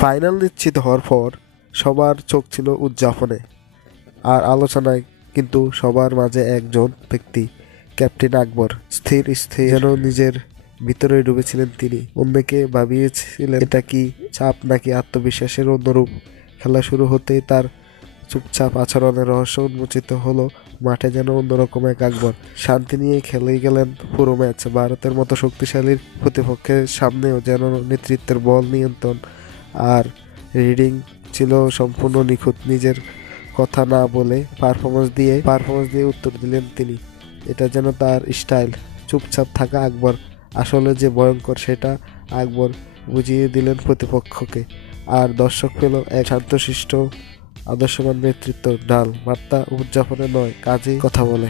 Final নিশ্চিত হওয়ার পর সবার চোখ ছিল উদযাপনে আর আলোচনায়, কিন্তু সবার মাঝে একজন ব্যক্তি, ক্যাপ্টেন আকবর, স্থির স্থির যেন নিজের ভিতরে ডুবেছিলেন তিনি। অন্যকে ভাবিয়েছিলেন এটা কি চাপ নাকি আত্মবিশ্বাসের অন্যরূপ। খেলা শুরু হতেই তার চুপচাপ আচরণের রহস্য উন্মোচিত হলো। মাঠে যেন অন্যরকম এক আকবর, শান্তি নিয়ে খেলেই গেলেন পুরো ম্যাচ। ভারতের মতো শক্তিশালী প্রতিপক্ষের সামনেও যেন নেতৃত্বের বল নিয়ন্ত্রণ আর রিডিং ছিল সম্পূর্ণ নিখুঁত। নিজের কথা না বলে পারফরমেন্স দিয়ে উত্তর দিলেন তিনি। এটা যেন তার স্টাইল। চুপচাপ থাকা আকবর আসলে যে ভয়ঙ্কর সেটা আকবর বুঝিয়ে দিলেন প্রতিপক্ষকে। আর দর্শক পেল এক শান্তশিষ্ট আদর্শবান নেতৃত্ব ঢাল। বার্তা উদযাপনে নয়, কাজেই কথা বলে।